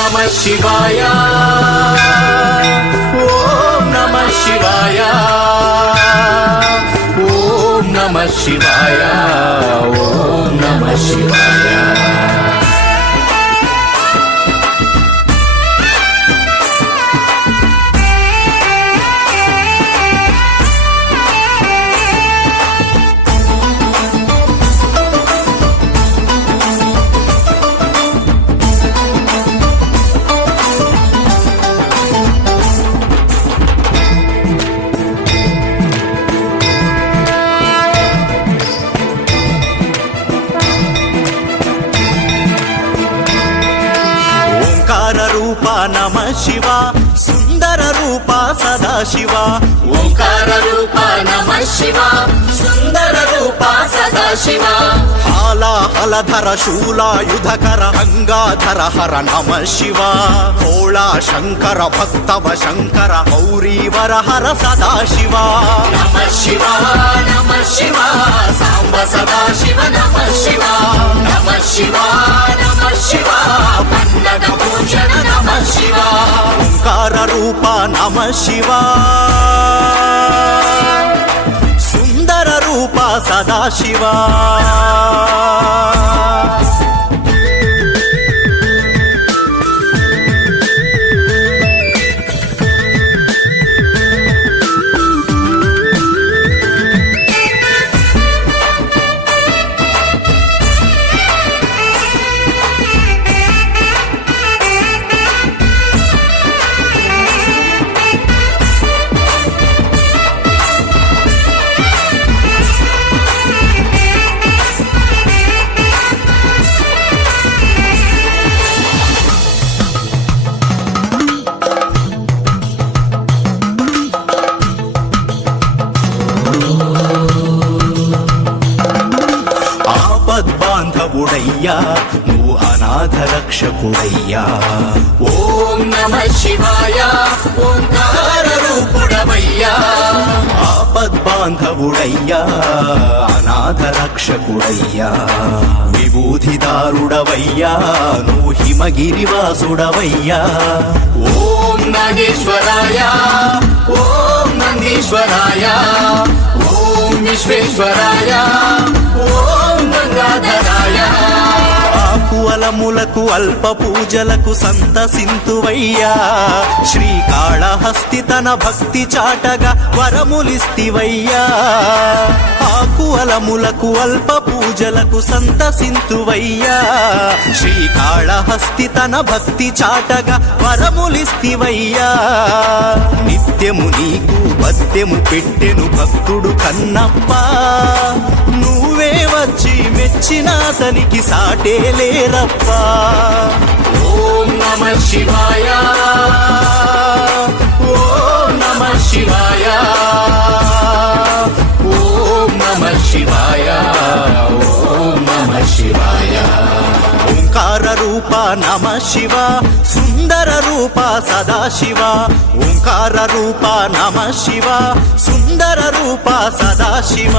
నమః శివాయ ఓం నమః శివాయ ఓం నమః శివాయ ఓం నమః శివాయ రూప నమః శివ సుందర రూప సదాశివ ఓంకార రూప నమః శివ సుందర రూప సదాశివ హాలాహలధర శూలాయుధకర అంగాధర హర నమః శివ భోళా శంకర భక్తవ శంకర గౌరీవర హర సదాశివ నమః శివ నమః శివ సాంబ సదాశివ నమః శివ నమః శివ నమః శివ పన్నగ భూషణ నమః శివ ఓంకార రూప నమః శివ సుందర రూప సదాశివ బాంధవుడయ్యా నువ్వు అనాథ రక్షకుడయ్యా ఓం నమః శివాయ ఓంకార రూపుడవయ్యా ఆపద్బాంధవుడయ్యా అనాథ రక్షకుడయ్యా విభూతిదారుడవయ్యా నువ్వు హిమగిరివాసుడవయ్యా ఓం నాగేశ్వరాయ ఓం నందీశ్వరాయ ఓం విశ్వేశ్వరాయ ఓం గంగాధరాయ ఆకువలములకు అల్ప పూజలకు సంతసింతువయ్యా శ్రీకాళహస్తి తన భక్తి చాటగా వరములిస్తివయ్యా ఆకువలములకు అల్ప పూజలకు సంతసింతువయ్యా శ్రీకాళహస్తి తన భక్తి చాటగా వరములిస్తివయ్యా నిత్యము నీకు పద్యము పెట్టెను భక్తుడు కన్నప్ప నువ్వే వచ్చి మెచ్చిన అతనికి సాటే లేరప్పా ఓం నమః శివాయ ఓం నమః శివాయ ఓం నమః శివాయ ఓం నమః శివాయ ఓంకార రూప నమః శివ సుందర రూప సదాశివ ఓంకార రూప నమః శివ సుందర రూప సదాశివ